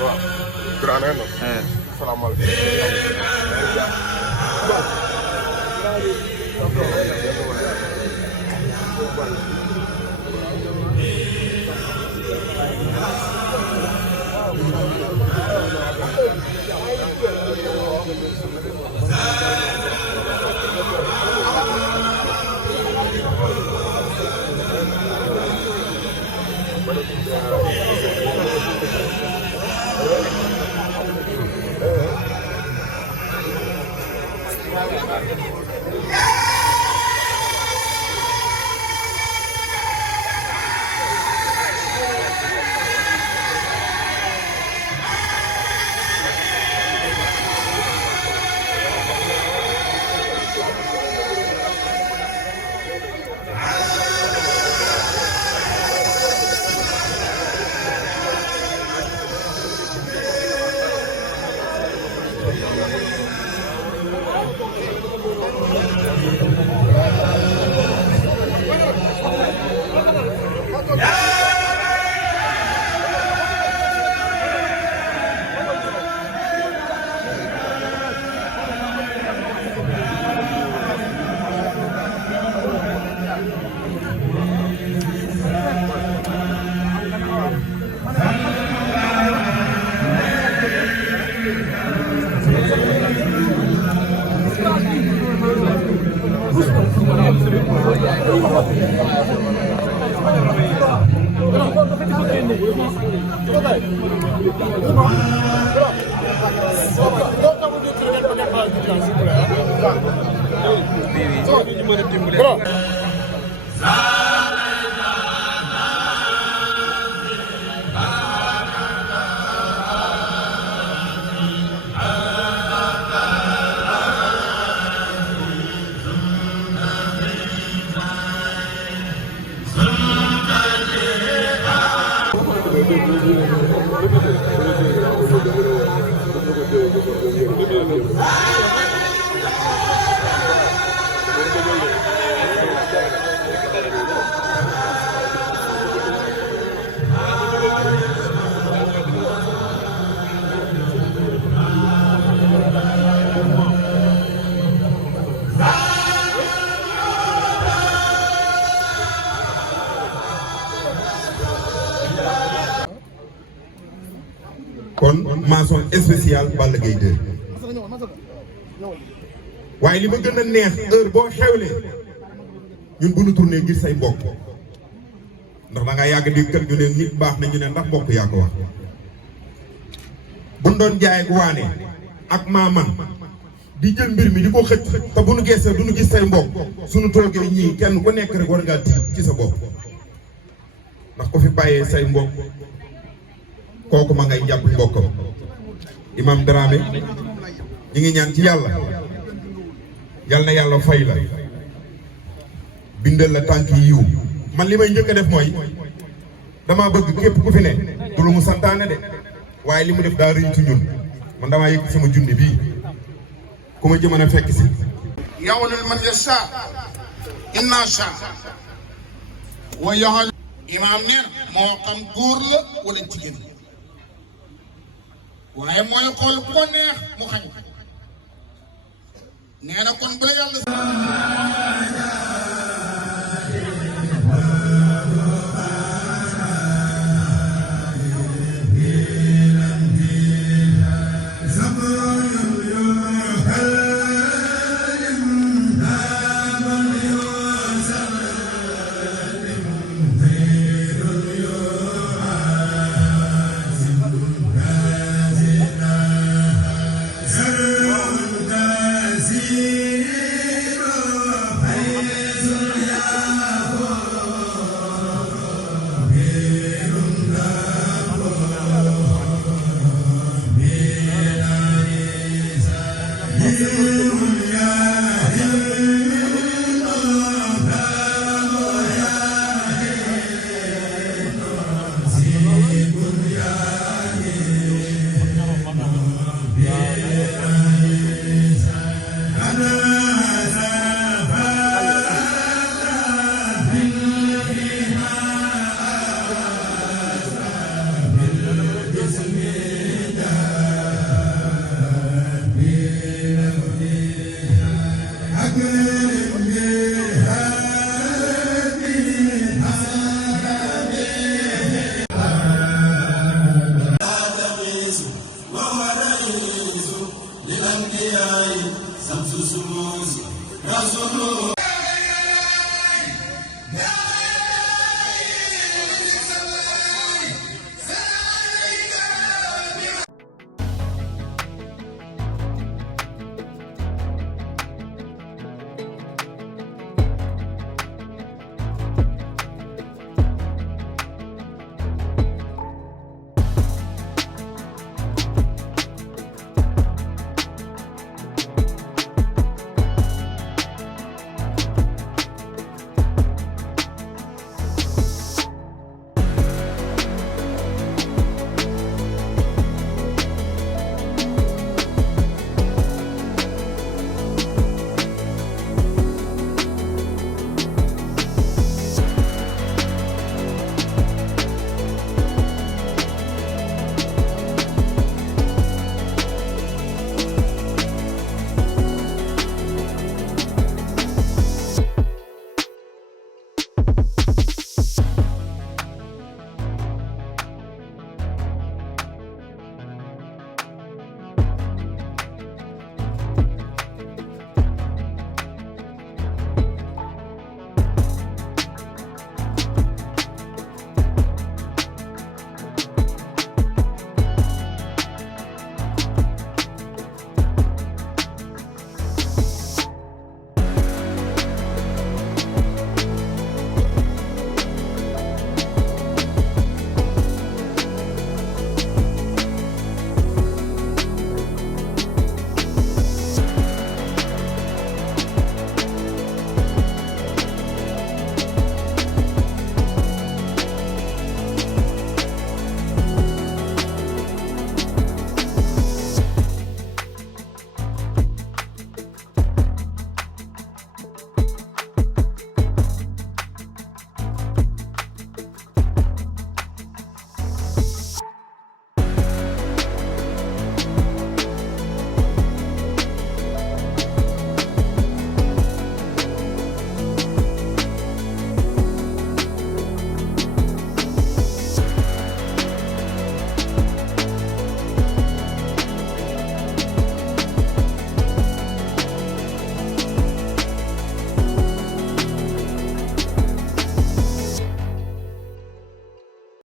waaw. grand nee na. salaamaaleykum. kon mention spéciale Balla Gaye 2 waaye li ma gën a neex heure boo xewlee ñun bu ñu tourné ngir say mbokk ndax da nga yàgg di kër ñu ne nit baax na ñu ne ndax mbokk yaa ko wax bu ñu doon jaay ak waane ak maaman di jël mbir mi di ko xëcc te bu nu geesee du nu gis say mbokk suñu toogee ñii kenn ku nekk rek war ngaa tiit ci sa bopp ndax ko fi bàyyee say mbokk kooku ma ngay jàpp mbokkam Imam Dramé ñi ngi ñaan ci yàlla yal na yàlla fay la bindal la tànk yiw man li may njëkk a def mooy damaa bëgg képp ku fi ne du lu mu santaane de waaye li mu def daa rëy ci ñun man damaa yëg sama junni bii ku ma ci mën a fekk si yawlul man yasha inna sha wa yaxal imaam nee na moo xam góor la wala jigéen waaye mooy xool ku ko neex mu xañ nee na kon bu la yàlla